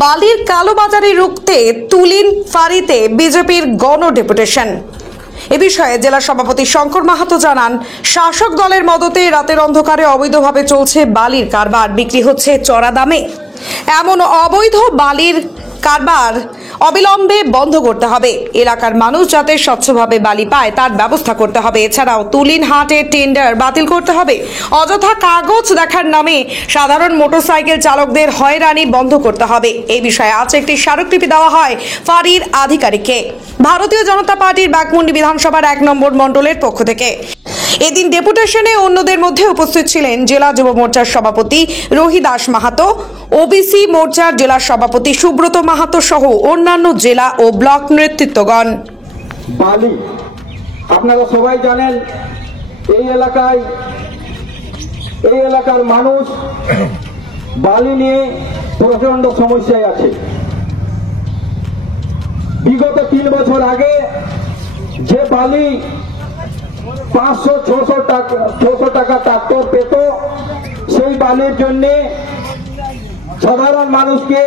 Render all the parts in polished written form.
বালির কালোবাজারি রুখতে তুলিন ফাঁড়িতে বিজেপির গণ ডেপুটেশন। এ বিষয়ে জেলা সভাপতি শঙ্কর মাহাতো জানান, শাসক দলের মদতে রাতের অন্ধকারে অবৈধভাবে চলছে বালির কারবার, বিক্রি হচ্ছে চড়া দামে। এমন অবৈধ বালির কারবার অবিলম্বে বন্ধ করতে হবে। এলাকার মানুষ যাতে স্বচ্ছভাবে বালি পায় তার ব্যবস্থা করতে হবে। এছাড়াও তুলিন হাটের টেন্ডার বাতিল করতে হবে। অযথা কাগজ দেখার নামে সাধারণ মোটরসাইকেল চালকদের হয়রানি বন্ধ করতে হবে। এই বিষয়ে আজ একটি স্মারকলিপি দেওয়া হয় ফাঁড়ির আধিকারিককে ভারতীয় জনতা পার্টির বাঘমুন্ডি বিধানসভার 1 নম্বর মণ্ডলের পক্ষ থেকে। এদিন ডেপুটেশনে অন্যদের মধ্যে উপস্থিত ছিলেন জেলা যুব মোর্চার সভাপতি রহিদাস মাহাতো, ওবিসি মোর্চার জেলা সভাপতি সুব্রত মাহাতো সহ অন্যান্য জেলা ও ব্লক নেতৃত্বগণ। বালি আপনারা সবাই জানেন, এই এলাকার মানুষ বালি নিয়ে প্রচন্ড সমস্যায় আছে। বিগত 3 বছর আগে যে বালি 500-600 টাকা ট্রাক্টর পেত, সেই বালির জন্য সাধারণ মানুষকে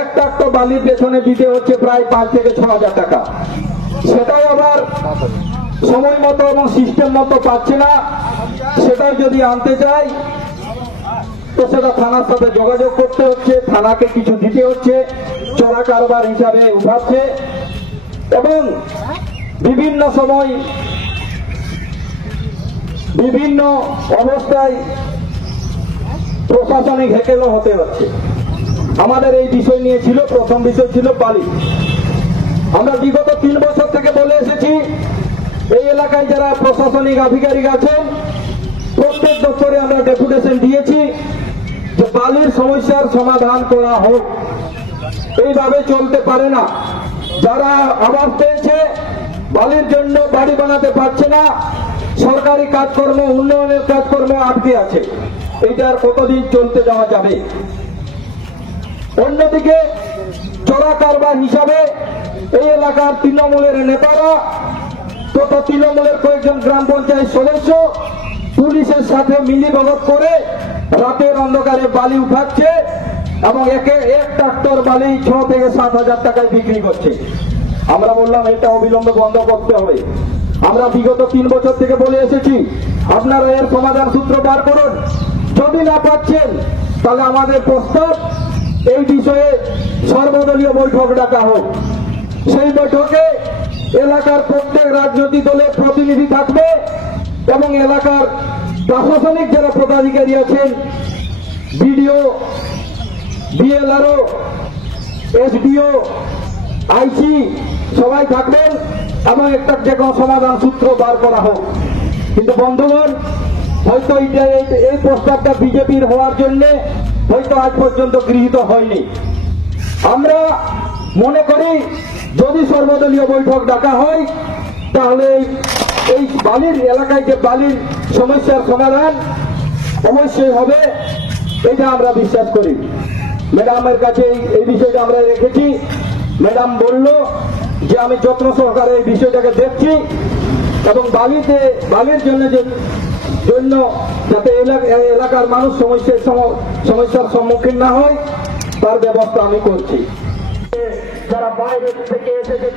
এক ট্রাক্টর বালির পেছনে দিতে হচ্ছে প্রায় 5 থেকে 6 হাজার টাকা। সেটাই আবার সময় মতো এবং সিস্টেম মতো পাচ্ছে না। সেটাই যদি আনতে চাই তো সেটা থানার সাথে যোগাযোগ করতে হচ্ছে, থানাকে কিছু দিতে হচ্ছে, চোরা কারবার হিসাবে উঠাচ্ছে এবং বিভিন্ন সময় বিভিন্ন অবস্থায় প্রশাসনিক হেকেলও হতে হচ্ছে। আমাদের এই বিষয় নিয়ে ছিল, প্রথম বিষয় ছিল বালি। আমরা বিগত 3 বছর থেকে বলে এসেছি, এই এলাকায় যারা প্রশাসনিক আধিকারিক আছেন প্রত্যেক দপ্তরে আমরা ডেপুটেশন দিয়েছি যে বালির সমস্যার সমাধান করা হোক। এইভাবে চলতে পারে না। যারা আবাস পেয়েছে বালির জন্য বাড়ি বানাতে পারছে না, সরকারি কাজকর্ম, উন্নয়নের কাজকর্ম আটকে আছে। এটার কতদিন চলতে দেওয়া যাবে? অন্যদিকে চোরা কারবার হিসাবে এই এলাকার তৃণমূলের নেতারা তথা তৃণমূলের কয়েকজন গ্রাম পঞ্চায়েত সদস্য পুলিশের সাথে মিলিভগত করে রাতের অন্ধকারে বালি উঠাচ্ছে এবং এক ট্রাক্টর বালি 6 থেকে 7 হাজার টাকায় বিক্রি করছে। আমরা বললাম এটা অবিলম্বে বন্ধ করতে হবে। আমরা বিগত 3 বছর থেকে বলে এসেছি, আপনারা এর সমাধান সূত্র বার করুন। যদি না পাচ্ছেন তাহলে আমাদের প্রস্তাব, এই বিষয়ে সর্বদলীয় বৈঠক ডাকা হোক। সেই বৈঠকে এলাকার প্রত্যেক রাজনৈতিক দলের প্রতিনিধি থাকবে এবং এলাকার প্রশাসনিক যারা পদাধিকারী আছেন, বিডিও, বিএলআরও, এসডিও, আইসি সবাই থাকবেন এবং একটা যে কোনো সমাধান সূত্র বার করা হোক। কিন্তু বন্ধুগণ, হয়তো এই প্রস্তাবটা বিজেপির হওয়ার জন্য হয়তো আজ পর্যন্ত গৃহীত হয়নি। আমরা মনে করি যদি সর্বদলীয় বৈঠক ডাকা হয় তাহলে এই বালির এলাকায় যে বালির সমস্যার সমাধান অবশ্যই হবে, এটা আমরা বিশ্বাস করি। ম্যাডামের কাছে এই বিষয়টা আমরা রেখেছি। ম্যাডাম বলল যে আমি যত্ন সহকারে এই বিষয়টাকে দেখছি এবং বালির জন্য যাতে এলাকার মানুষ সমস্যার সম্মুখীন না হয় তার ব্যবস্থা আমি করছি। যারা বাইরে থেকে এসেছে